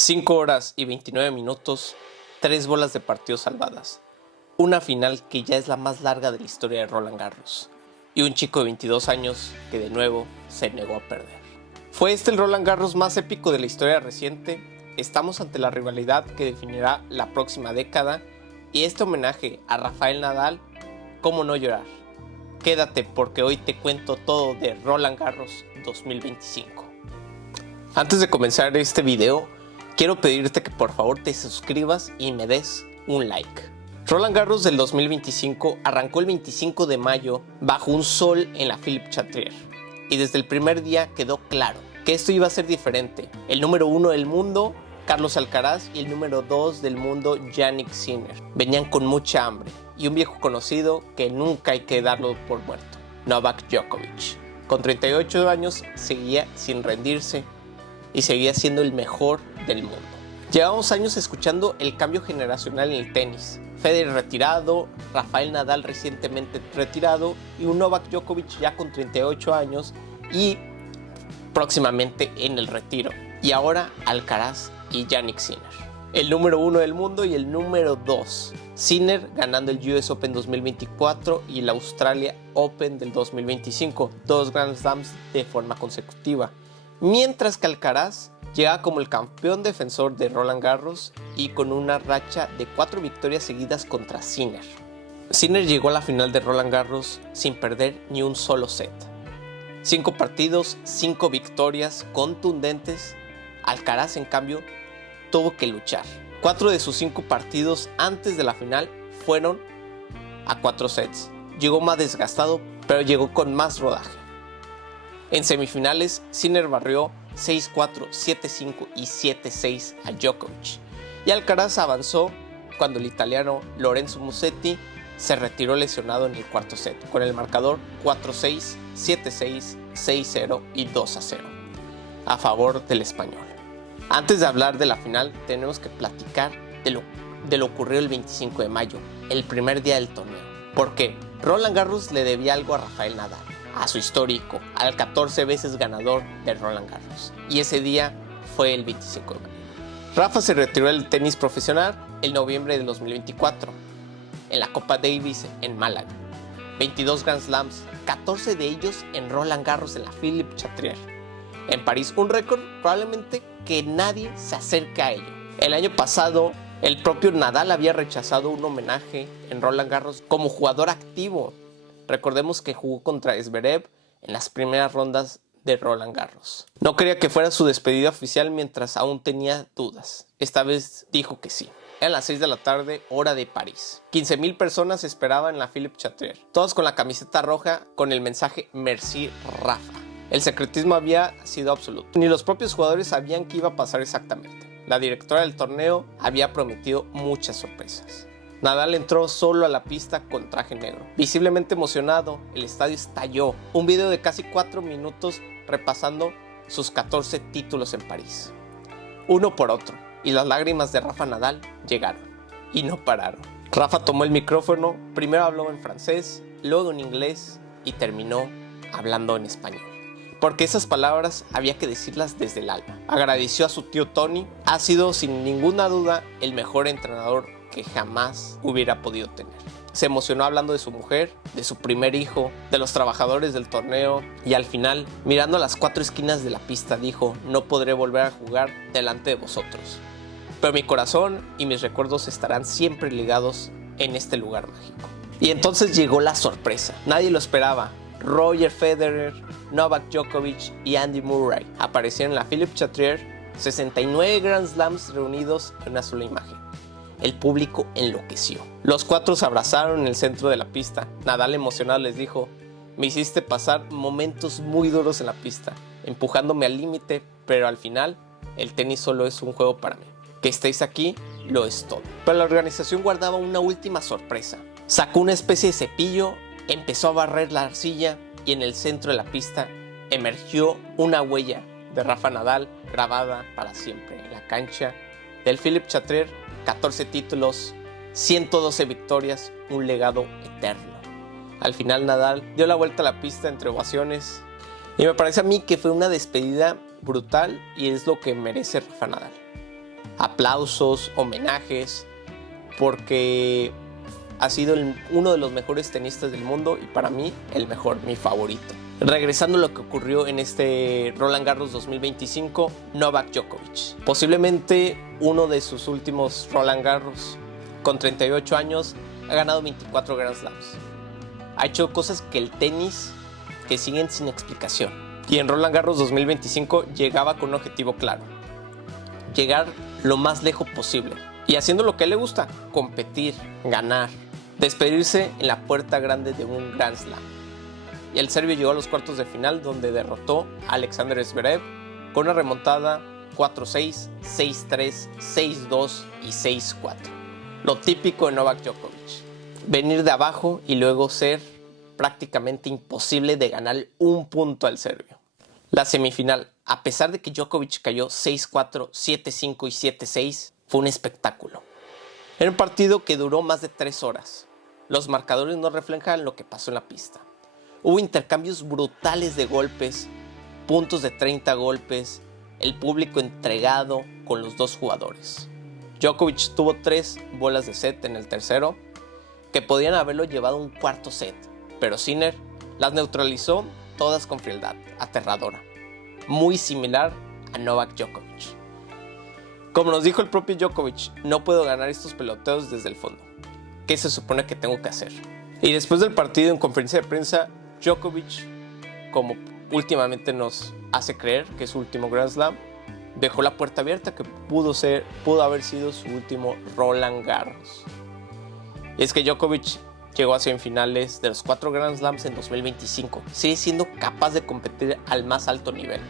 5 horas y 29 minutos, 3 bolas de partido salvadas. Una final que ya es la más larga de la historia de Roland Garros. Y un chico de 22 años que de nuevo se negó a perder. ¿Fue este el Roland Garros más épico de la historia reciente? Estamos ante la rivalidad que definirá la próxima década. Y este homenaje a Rafael Nadal, ¿cómo no llorar? Quédate porque hoy te cuento todo de Roland Garros 2025. Antes de comenzar este video, quiero pedirte que por favor te suscribas y me des un like. Roland Garros del 2025 arrancó el 25 de mayo bajo un sol en la Philippe Chatrier. Y desde el primer día quedó claro que esto iba a ser diferente. El número 1 del mundo, Carlos Alcaraz, y el número 2 del mundo, Jannik Sinner, venían con mucha hambre. Y un viejo conocido que nunca hay que darlo por muerto, Novak Djokovic. Con 38 años seguía sin rendirse y seguía siendo el mejor del mundo. Llevamos años escuchando el cambio generacional en el tenis. Federer retirado, Rafael Nadal recientemente retirado y un Novak Djokovic ya con 38 años y próximamente en el retiro. Y ahora Alcaraz y Jannik Sinner. El número 1 del mundo y el número 2. Sinner ganando el US Open 2024 y el Australia Open del 2025. 2 Grand Slams de forma consecutiva. Mientras que Alcaraz llega como el campeón defensor de Roland Garros y con una racha de 4 victorias seguidas contra Sinner. Sinner llegó a la final de Roland Garros sin perder ni un solo set. 5 partidos, 5 victorias contundentes. Alcaraz, en cambio, tuvo que luchar. 4 de sus 5 partidos antes de la final fueron a 4 sets. Llegó más desgastado, pero llegó con más rodaje. En semifinales, Sinner barrió 6-4, 7-5 y 7-6 a Djokovic. Y Alcaraz avanzó cuando el italiano Lorenzo Musetti se retiró lesionado en el cuarto set, con el marcador 4-6, 7-6, 6-0 y 2-0 a favor del español. Antes de hablar de la final, tenemos que platicar de lo ocurrido el 25 de mayo, el primer día del torneo. Porque Roland Garros le debía algo a Rafael Nadal, a su histórico, al 14 veces ganador de Roland Garros. Y ese día fue el 25 de mayo. Rafa se retiró del tenis profesional en noviembre de 2024, en la Copa Davis en Málaga. 22 Grand Slams, 14 de ellos en Roland Garros en la Philippe Chatrier. En París, un récord probablemente que nadie se acerque a ello. El año pasado, el propio Nadal había rechazado un homenaje en Roland Garros como jugador activo. Recordemos que jugó contra Zverev en las primeras rondas de Roland Garros. No quería que fuera su despedida oficial mientras aún tenía dudas. Esta vez dijo que sí. Eran las 6 de la tarde, hora de París. 15,000 personas esperaban en la Philippe Chatrier, todos con la camiseta roja con el mensaje Merci Rafa. El secretismo había sido absoluto. Ni los propios jugadores sabían qué iba a pasar exactamente. La directora del torneo había prometido muchas sorpresas. Nadal entró solo a la pista con traje negro. Visiblemente emocionado, el estadio estalló. Un video de casi 4 minutos repasando sus 14 títulos en París. Uno por otro. Y las lágrimas de Rafa Nadal llegaron. Y no pararon. Rafa tomó el micrófono, primero habló en francés, luego en inglés y terminó hablando en español. Porque esas palabras había que decirlas desde el alma. Agradeció a su tío Tony. Ha sido sin ninguna duda el mejor entrenador que jamás hubiera podido tener. Se emocionó hablando de su mujer, de su primer hijo, de los trabajadores del torneo y al final, mirando a las 4 esquinas de la pista, dijo: no podré volver a jugar delante de vosotros, pero mi corazón y mis recuerdos estarán siempre ligados en este lugar mágico. Y entonces llegó la sorpresa. Nadie lo esperaba. Roger Federer, Novak Djokovic y Andy Murray aparecieron en la Philippe Chatrier, 69 Grand Slams reunidos en una sola imagen. El público enloqueció. Los 4 se abrazaron en el centro de la pista. Nadal, emocionado, les dijo: me hiciste pasar momentos muy duros en la pista, empujándome al límite, pero al final el tenis solo es un juego para mí. Que estéis aquí lo es todo. Pero la organización guardaba una última sorpresa. Sacó una especie de cepillo, empezó a barrer la arcilla y en el centro de la pista emergió una huella de Rafa Nadal grabada para siempre en la cancha del Philippe Chatrier. 14 títulos, 112 victorias, un legado eterno. Al final Nadal dio la vuelta a la pista entre ovaciones y me parece a mí que fue una despedida brutal y es lo que merece Rafa Nadal. aplausos, homenajes, porque ha sido uno de los mejores tenistas del mundo y para mí el mejor, mi favorito. Regresando a lo que ocurrió en este Roland Garros 2025, Novak Djokovic. Posiblemente uno de sus últimos Roland Garros. Con 38 años ha ganado 24 Grand Slams. Ha hecho cosas que el tenis que siguen sin explicación. Y en Roland Garros 2025 llegaba con un objetivo claro. Llegar lo más lejos posible. Y haciendo lo que a él le gusta, competir, ganar. Despedirse en la puerta grande de un Grand Slam. Y el serbio llegó a los cuartos de final donde derrotó a Alexander Zverev con una remontada 4-6, 6-3, 6-2 y 6-4. Lo típico de Novak Djokovic. Venir de abajo y luego ser prácticamente imposible de ganar un punto al serbio. La semifinal, a pesar de que Djokovic cayó 6-4, 7-5 y 7-6, fue un espectáculo. Era un partido que duró más de 3 horas. Los marcadores no reflejan lo que pasó en la pista. Hubo intercambios brutales de golpes, puntos de 30 golpes, el público entregado con los dos jugadores. Djokovic tuvo 3 bolas de set en el tercero, que podían haberlo llevado a un cuarto set, pero Sinner las neutralizó todas con frialdad aterradora, muy similar a Novak Djokovic. Como nos dijo el propio Djokovic, no puedo ganar estos peloteos desde el fondo. ¿Qué se supone que tengo que hacer? Y después del partido en conferencia de prensa, Djokovic, como últimamente nos hace creer que es su último Grand Slam, dejó la puerta abierta que pudo haber sido su último Roland Garros. Y es que Djokovic llegó a semifinales de los 4 Grand Slams en 2025. Sigue siendo capaz de competir al más alto nivel.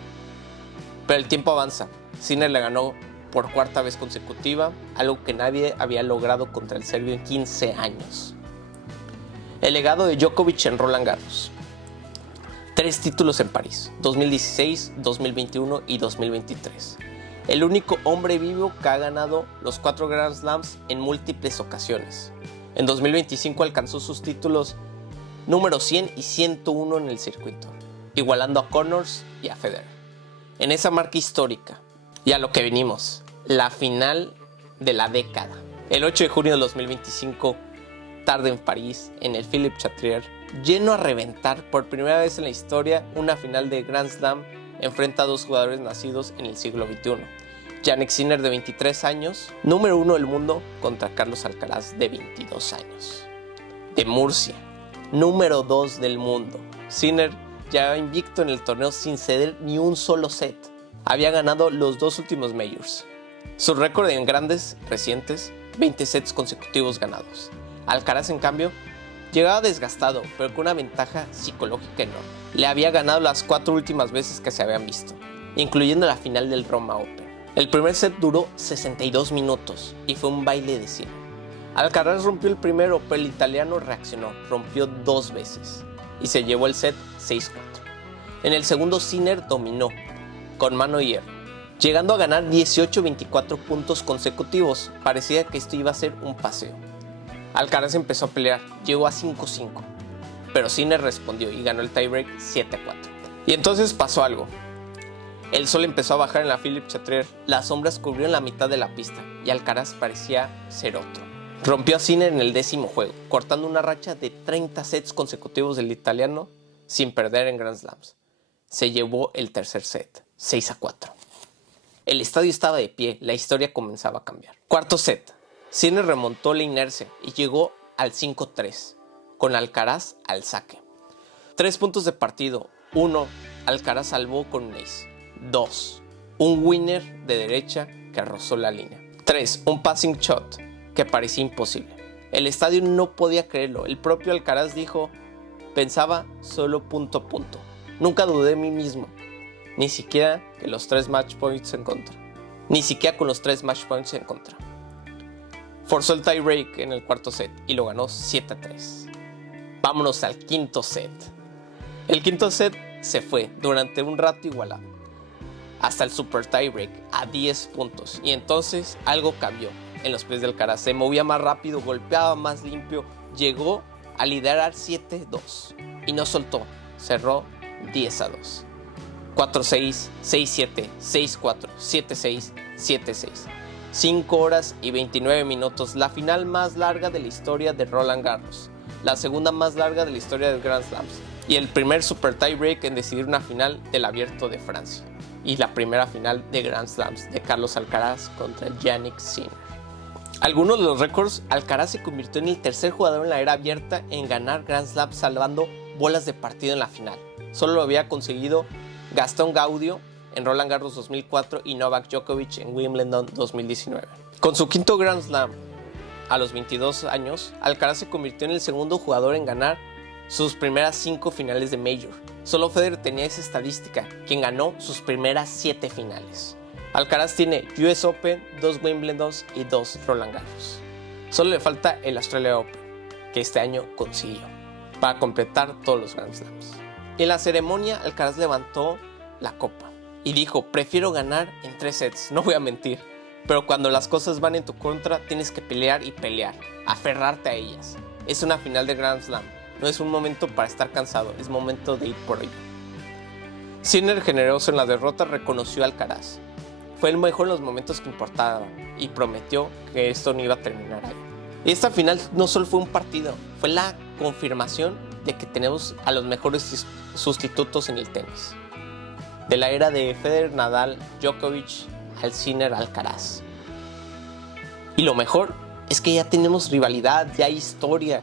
Pero el tiempo avanza. Sinner le ganó por 4ª vez consecutiva, algo que nadie había logrado contra el serbio en 15 años. El legado de Djokovic en Roland Garros. 3 títulos en París, 2016, 2021 y 2023. El único hombre vivo que ha ganado los 4 Grand Slams en múltiples ocasiones. En 2025 alcanzó sus títulos número 100 y 101 en el circuito, igualando a Connors y a Federer. En esa marca histórica, y a lo que venimos, la final de la década. El 8 de junio de 2025, tarde en París, en el Philippe Chatrier, lleno a reventar, por primera vez en la historia, una final de Grand Slam enfrenta a 2 jugadores nacidos en el siglo XXI. Jannik Sinner, de 23 años, número 1 del mundo, contra Carlos Alcaraz, de 22 años. De Murcia, número 2 del mundo. Sinner ya invicto en el torneo sin ceder ni un solo set. Había ganado los 2 últimos majors. Su récord en grandes recientes, 20 sets consecutivos ganados. Alcaraz, en cambio, llegaba desgastado, pero con una ventaja psicológica enorme. Le había ganado las 4 últimas veces que se habían visto, incluyendo la final del Roma Open. El primer set duró 62 minutos y fue un baile de Sinner. Alcaraz rompió el primero, pero el italiano reaccionó, rompió 2 veces y se llevó el set 6-4. En el segundo, Sinner dominó, con mano y hierro, llegando a ganar 18-24 puntos consecutivos. Parecía que esto iba a ser un paseo. Alcaraz empezó a pelear, llegó a 5-5, pero Sinner respondió y ganó el tiebreak 7-4. Y entonces pasó algo. El sol empezó a bajar en la Philippe Chatrier, las sombras cubrieron la mitad de la pista y Alcaraz parecía ser otro. Rompió a Sinner en el 10º juego, cortando una racha de 30 sets consecutivos del italiano sin perder en Grand Slams. Se llevó el tercer set, 6-4. El estadio estaba de pie, la historia comenzaba a cambiar. Cuarto set, Sinner remontó la inercia y llegó al 5-3, con Alcaraz al saque. 3 puntos de partido. 1, Alcaraz salvó con un ace. 2, un winner de derecha que rozó la línea. 3, un passing shot que parecía imposible. El estadio no podía creerlo. El propio Alcaraz dijo, pensaba solo punto a punto. Nunca dudé de mí mismo. Ni siquiera que los 3 match points en contra. Ni siquiera con los 3 match points en contra. Forzó el tie break en el cuarto set y lo ganó 7-3. Vámonos al quinto set. El quinto set se fue durante un rato igualado, hasta el super tie break a 10 puntos. Y entonces algo cambió en los pies del Alcaraz. Se movía más rápido, golpeaba más limpio, llegó a liderar 7-2 y no soltó. Cerró 10-2. 4-6, 6-7, 6-4, 7-6, 7-6. 5 horas y 29 minutos, la final más larga de la historia de Roland Garros, la segunda más larga de la historia del Grand Slams y el primer super tiebreak en decidir una final del Abierto de Francia y la primera final de Grand Slams de Carlos Alcaraz contra Jannik Sinner. Algunos de los récords, Alcaraz se convirtió en el tercer jugador en la era abierta en ganar Grand Slams salvando bolas de partido en la final. Solo lo había conseguido Gastón Gaudio en Roland Garros 2004 y Novak Djokovic en Wimbledon 2019. Con su quinto Grand Slam a los 22 años, Alcaraz se convirtió en el segundo jugador en ganar sus primeras 5 finales de Major. Solo Federer tenía esa estadística, quien ganó sus primeras 7 finales. Alcaraz tiene US Open, 2 Wimbledons y 2 Roland Garros. Solo le falta el Australia Open, que este año consiguió, para completar todos los Grand Slams. En la ceremonia, Alcaraz levantó la copa y dijo: prefiero ganar en 3 sets, no voy a mentir, pero cuando las cosas van en tu contra tienes que pelear y pelear, aferrarte a ellas. Es una final de Grand Slam, no es un momento para estar cansado, es momento de ir por ello. Sinner, generoso en la derrota, reconoció a Alcaraz. Fue el mejor en los momentos que importaban y prometió que esto no iba a terminar ahí. Esta final no solo fue un partido, fue la confirmación de que tenemos a los mejores sustitutos en el tenis. De la era de Federer, Nadal, Djokovic, al Sinner, Alcaraz. Y lo mejor es que ya tenemos rivalidad, ya hay historia.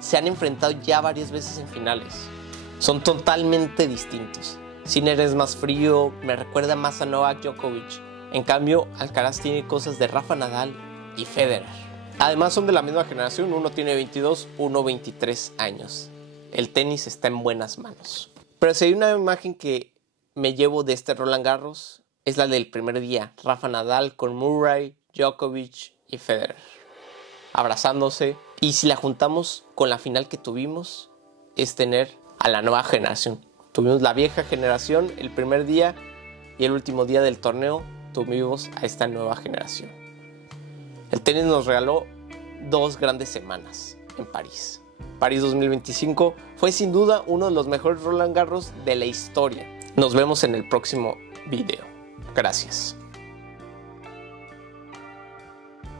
Se han enfrentado ya varias veces en finales. Son totalmente distintos. Sinner es más frío, me recuerda más a Novak Djokovic. En cambio, Alcaraz tiene cosas de Rafa Nadal y Federer. Además son de la misma generación, uno tiene 22, uno 23 años. El tenis está en buenas manos. Pero si hay una imagen que me llevo de este Roland Garros, es la del primer día. Rafa Nadal con Murray, Djokovic y Federer abrazándose. Y si la juntamos con la final que tuvimos, es tener a la nueva generación. Tuvimos la vieja generación el primer día y el último día del torneo tuvimos a esta nueva generación. El tenis nos regaló 2 grandes semanas en París. París 2025 fue sin duda uno de los mejores Roland Garros de la historia. Nos vemos en el próximo video. Gracias.